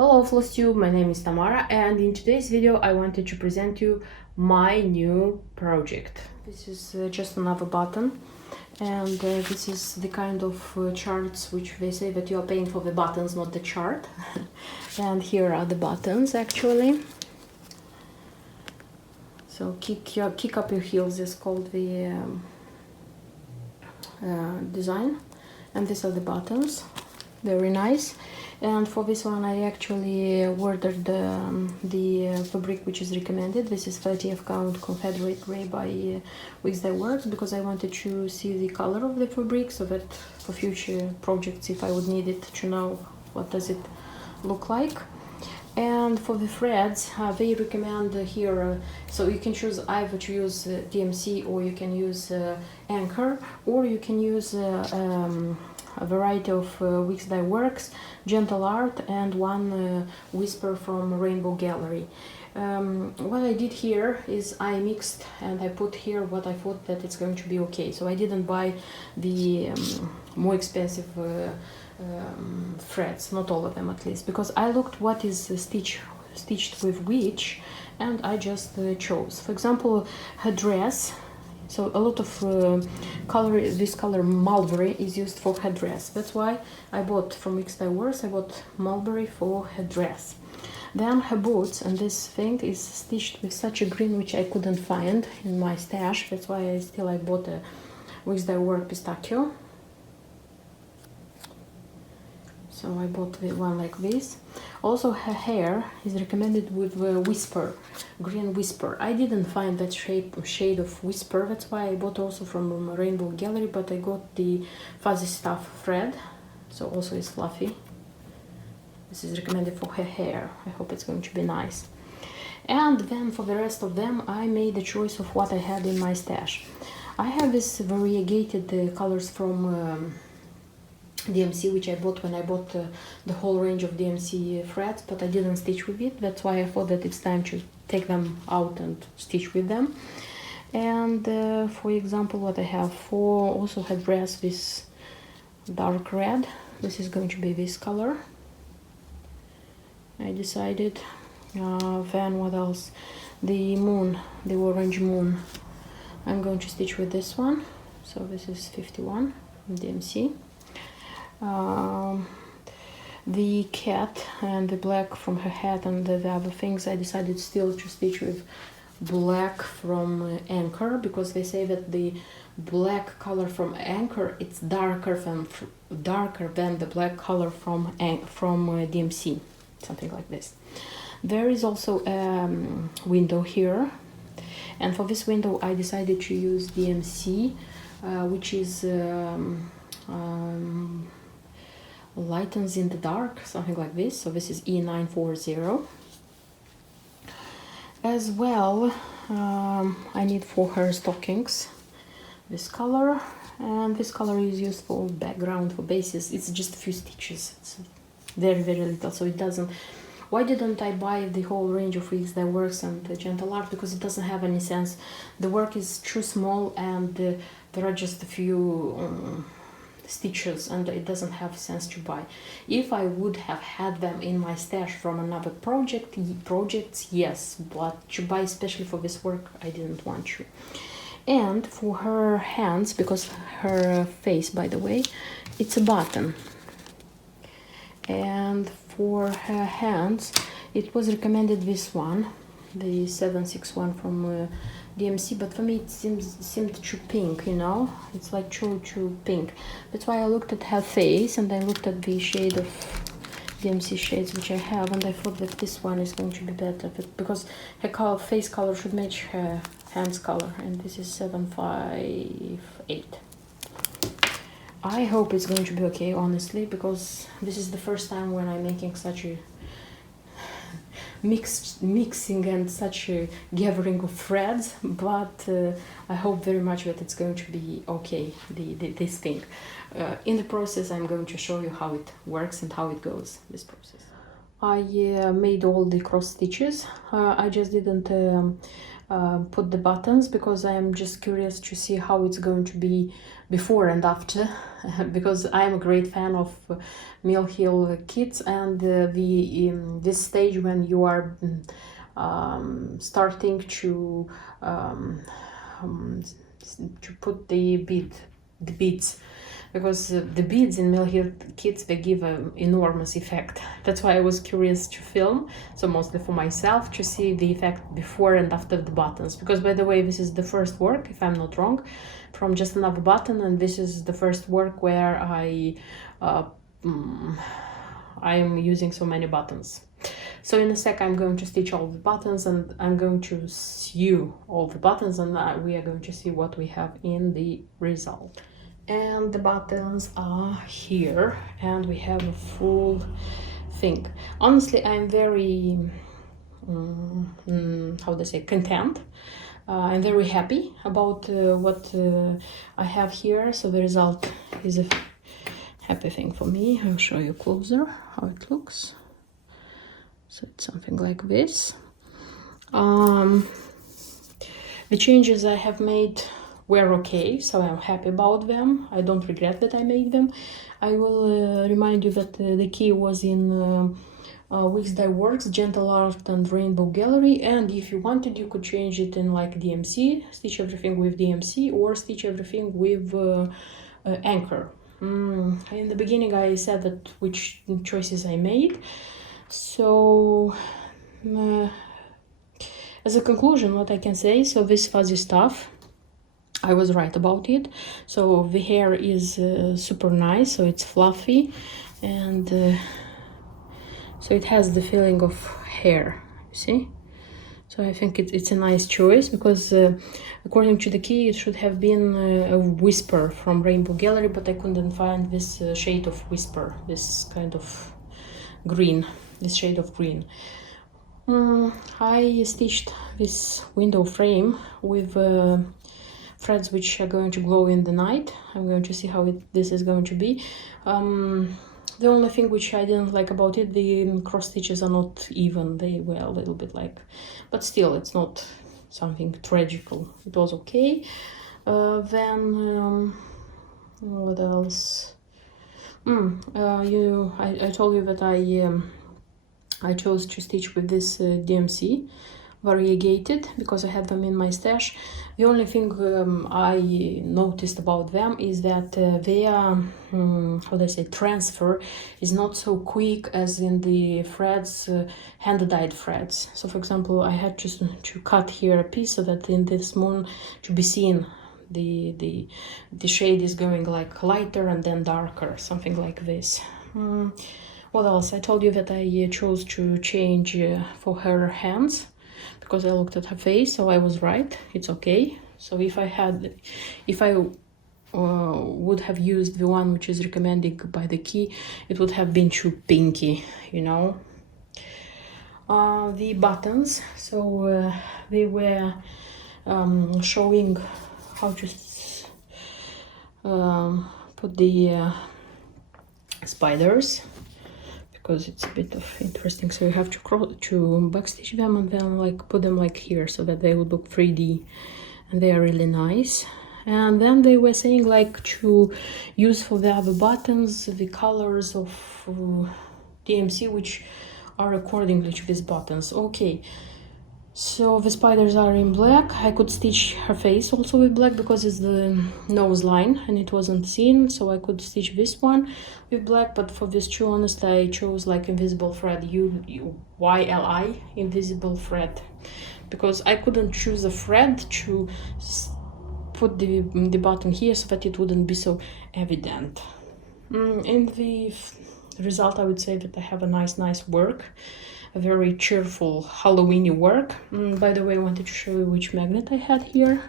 Hello Flosstube, my name is Tamara, and in today's video I wanted to present you my new project. This is just another button, and this is the kind of charts which they say that you are paying for the buttons, not the chart. And here are the buttons actually. So kick up your heels is called the design, and these are the buttons. Very nice. And for this one I actually ordered the fabric which is recommended. This is 30th count Confederate Grey by Wigs That Works, because I wanted to see the color of the fabric, so that for future projects, if I would need it, to know what does it look like. And for the threads, they recommend here, so you can choose either to use DMC, or you can use Anchor, or you can use a variety of Wigs That Works, Gentle Art, and one Whisper from Rainbow Gallery. What I did here is I mixed and I put here what I thought that it's going to be okay. So I didn't buy the more expensive threads, not all of them at least, because I looked what is stitched with which, and I just chose. For example, her dress. So a lot of color, this color mulberry is used for her dress. That's why I bought from Wigs That Works, I bought mulberry for her dress. Then her boots, and this thing is stitched with such a green which I couldn't find in my stash. That's why I bought a Wigs That Works pistachio. So I bought the one like this. Also her hair is recommended with Whisper, green Whisper. I didn't find that shade of Whisper, that's why I bought also from Rainbow Gallery, but I got the Fuzzy Stuff thread, so also it's fluffy. This is recommended for her hair. I hope it's going to be nice. And then for the rest of them, I made a choice of what I had in my stash. I have this variegated colors from DMC, which I bought when I bought the whole range of DMC threads, but I didn't stitch with it. That's why I thought that it's time to take them out and stitch with them. And for example, what I have for also her dress, this dark red, this is going to be this color, I decided. Then what else? The moon, the orange moon, I'm going to stitch with this one. So this is 51 from DMC. The cat and the black from her hat and the other things, I decided still to stitch with black from Anchor, because they say that the black color from Anchor, it's darker than the black color from DMC, something like this. There is also a window here, and for this window I decided to use DMC, which is lightens in the dark, something like this. So this is E940. As well, I need for her stockings this color, and this color is used for background, for bases. It's just a few stitches, it's very little, so it doesn't. Why didn't I buy the whole range of Wigs That Works and Gentle Art? Because it doesn't have any sense. The work is too small, and there are just a few stitches, and it doesn't have sense to buy. If I would have had them in my stash from another projects, yes, but to buy especially for this work, I didn't want to. And for her hands, because her face, by the way, it's a button, and for her hands it was recommended this one, the 761 from DMC, but for me it seemed too pink, you know, it's like too pink. That's why I looked at her face, and I looked at the shade of DMC shades which I have, and I thought that this one is going to be better, but because her face color should match her hands color, and this is 758. I hope it's going to be okay, honestly, because this is the first time when I'm making such a mixing and such a gathering of threads, but I hope very much that it's going to be okay, this thing. In the process I'm going to show you how it works and how it goes, this process. I made all the cross stitches. I just didn't put the buttons because I am just curious to see how it's going to be before and after because I am a great fan of Mill Hill kits, and this stage when you are starting to put the beads, because the beads in Mill Hill kits, they give an enormous effect. That's why I was curious to film, so mostly for myself, to see the effect before and after the buttons. Because, by the way, this is the first work, if I'm not wrong, from Just Another Button, and this is the first work where I'm using so many buttons. So in a sec I'm going to stitch all the buttons, and I'm going to sew all the buttons, and we are going to see what we have in the result. And the buttons are here, and we have a full thing. Honestly, I'm very how do I say, content. I'm very happy about what I have here, so the result is a happy thing for me. I'll show you closer how it looks. So it's something like this. The changes I have made were okay, so I'm happy about them. I don't regret that I made them. I will remind you that the key was in Wix Dye Works, Gentle Art and Rainbow Gallery, and if you wanted you could change it in like DMC, stitch everything with DMC, or stitch everything with Anchor. In the beginning I said that which choices I made. So as a conclusion, what I can say, so this fuzzy stuff, I was right about it. So the hair is super nice, so it's fluffy, and so it has the feeling of hair, you see? So I think it's a nice choice, because according to the key it should have been a Whisper from Rainbow Gallery, but I couldn't find this shade of Whisper, this kind of green, this shade of green. I stitched this window frame with threads which are going to glow in the night. I'm going to see how this is going to be. The only thing which I didn't like about it, the cross stitches are not even. They were a little bit like, but still it's not something tragical. It was okay. Then what else? I told you that I chose to stitch with this DMC variegated because I had them in my stash. The only thing I noticed about them is that their how do I say, transfer is not so quick as in the threads, hand-dyed threads. So for example, I had to cut here a piece so that in this moon to be seen the shade is going like lighter and then darker, something like this. What else? I told you that I chose to change for her hands because I looked at her face, so I was right. It's okay. So if I would have used the one which is recommended by the key, it would have been too pinky, you know. The buttons, so they were showing how to put the spiders, because it's a bit of interesting. So you have to backstitch them and then like put them like here so that they would look 3D, and they are really nice. And then they were saying like to use for the other buttons the colors of DMC which are accordingly to these buttons. Okay, so the spiders are in black. I could stitch her face also with black because it's the nose line and it wasn't seen, so I could stitch this one with black. But for this two, honestly, I chose like invisible thread, YLI, invisible thread, because I couldn't choose a thread to put the button here so that it wouldn't be so evident. In the result, I would say that I have a nice work, a very cheerful Halloweeny work. By the way, I wanted to show you which magnet I had here,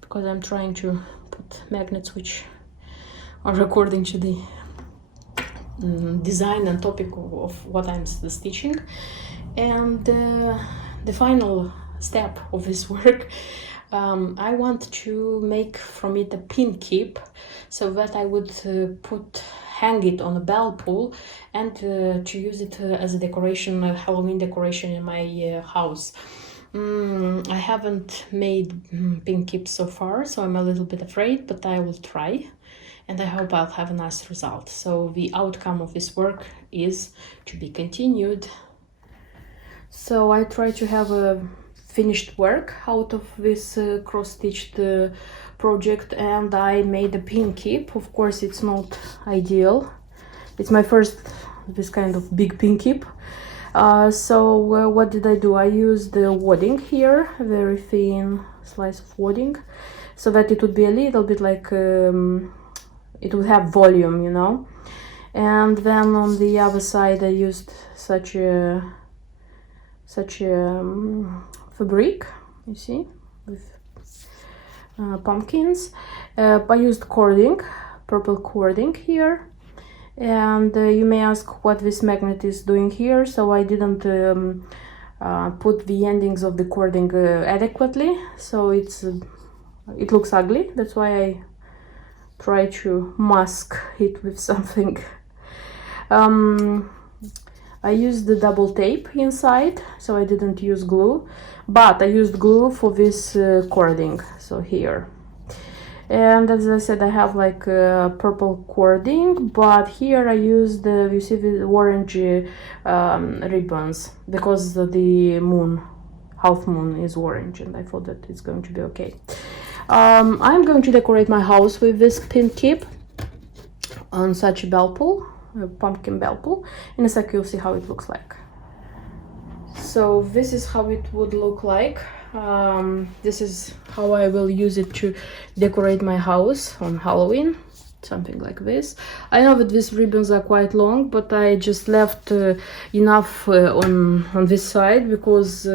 because I'm trying to put magnets which are according to the design and topic of what I'm stitching. And the final step of this work, I want to make from it a pin keep, so that I would put hang it on a bell pull and to use it as a decoration, a Halloween decoration in my house. I haven't made pin keeps so far, so I'm a little bit afraid, but I will try and I hope I'll have a nice result. So the outcome of this work is to be continued. So I try to have a finished work out of this cross-stitched project, and I made a pin keep. Of course, it's not ideal. It's my first this kind of big pin keep. So what did I do? I used the wadding here, a very thin slice of wadding, so that it would be a little bit like it would have volume, you know. And then on the other side I used such a fabric, you see, with pumpkins. I used cording, purple cording here, and you may ask what this magnet is doing here. So I didn't put the endings of the cording adequately, so it looks ugly. That's why I try to mask it with something. I used the double tape inside, so I didn't use glue, but I used glue for this cording, so here. And as I said, I have like purple cording, but here I used you see the orange ribbons, because the moon, half moon, is orange, and I thought that it's going to be okay. I'm going to decorate my house with this pin keep on such a bell pull, a pumpkin bell pull. In a sec you'll see how it looks like. So this is how it would look like. This is how I will use it to decorate my house on Halloween, something like this. I know that these ribbons are quite long, but I just left enough on this side, because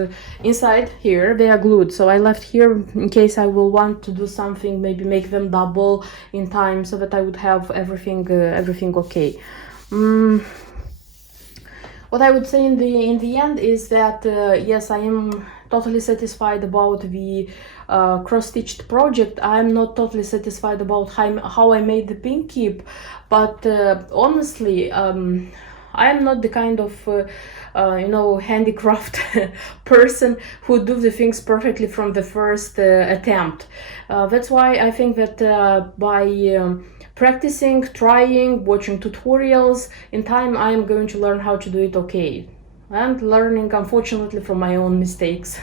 inside here they are glued, so I left here in case I will want to do something, maybe make them double in time, so that I would have everything okay. What I would say in the end is that yes, I am totally satisfied about the cross-stitched project. I'm not totally satisfied about how I made the pin keep, but honestly, I'm not the kind of you know, handicraft person who do the things perfectly from the first attempt. That's why I think that by practicing, trying, watching tutorials, in time I am going to learn how to do it okay. And learning, unfortunately, from my own mistakes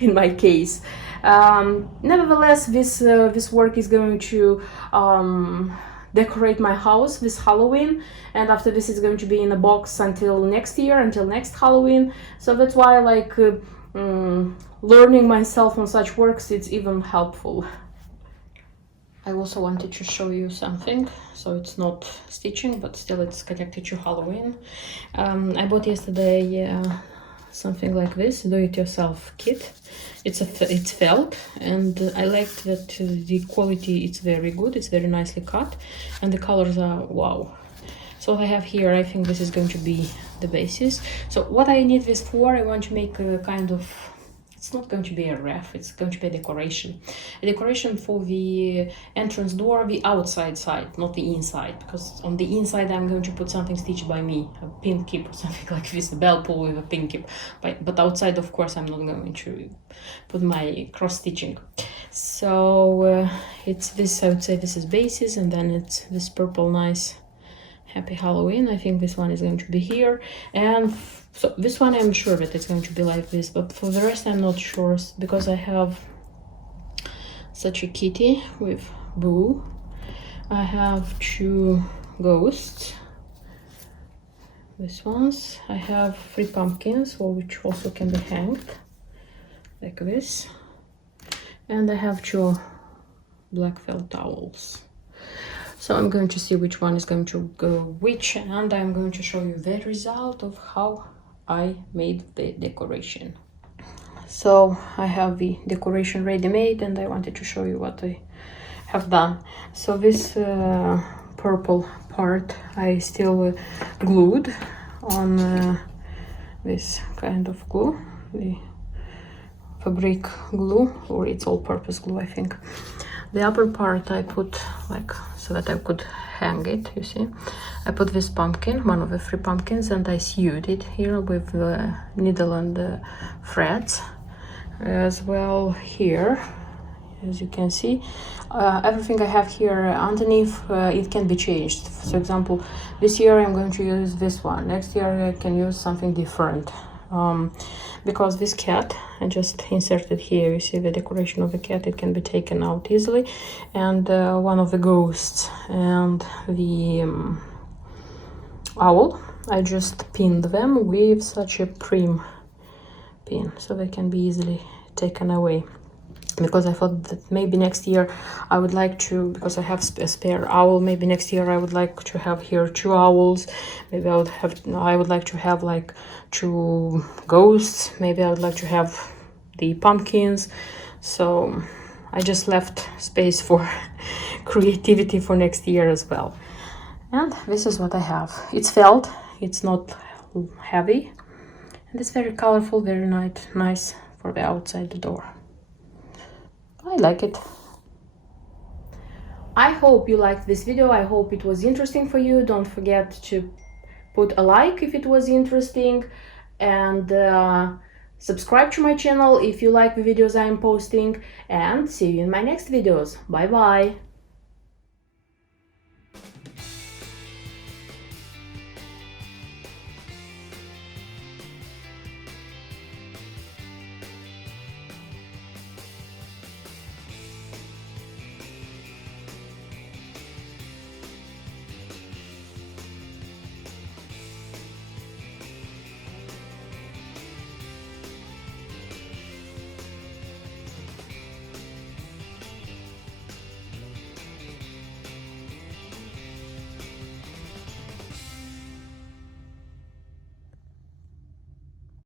in my case. Nevertheless, this work is going to decorate my house this Halloween, and after this it's going to be in a box until next year, until next Halloween. So that's why, like, learning myself on such works, it's even helpful. I also wanted to show you something, so it's not stitching, but still it's connected to Halloween. I bought yesterday something like this, do-it-yourself kit. It's felt, and I liked that the quality, it's very good, it's very nicely cut, and the colors are wow. So what I have here, I think this is going to be the basis. So what I need this for, I want to make a kind of, it's not going to be a wreath, it's going to be a decoration. A decoration for the entrance door, the outside side, not the inside, because on the inside I'm going to put something stitched by me, a pin keep or something like this, a bell pull with a pin keep. But outside, of course, I'm not going to put my cross-stitching. So it's this, I would say this is basis, and then it's this purple nice Happy Halloween. I think this one is going to be here, and so this one I'm sure that it's going to be like this, but for the rest I'm not sure, because I have such a kitty with Boo. I have two ghosts, these ones. I have 3 pumpkins, which also can be hanged like this, and I have 2 black felt towels. So I'm going to see which one is going to go which, and I'm going to show you the result of how I made the decoration. So I have the decoration ready made, and I wanted to show you what I have done. So this purple part I still glued on this kind of glue, the fabric glue, or it's all-purpose glue, I think. The upper part I put like so that I could hang it, you see. I put this pumpkin, one of the 3 pumpkins, and I sewed it here with needle and threads. As well here, as you can see, everything I have here underneath, it can be changed. For example, this year I'm going to use this one, next year I can use something different. Because this cat, I just inserted here, you see the decoration of the cat, it can be taken out easily, and one of the ghosts and the owl, I just pinned them with such a prim pin, so they can be easily taken away. Because I thought that maybe next year I would like to, because I have a spare owl, maybe next year I would like to have here 2 owls. Maybe I would like to have like 2 ghosts. Maybe I would like to have the pumpkins. So I just left space for creativity for next year as well. And this is what I have. It's felt, it's not heavy, and it's very colorful, very nice for the outside the door. I like it. I hope you liked this video. I hope it was interesting for you. Don't forget to put a like if it was interesting, and subscribe to my channel if you like the videos I am posting, and see you in my next videos. Bye bye.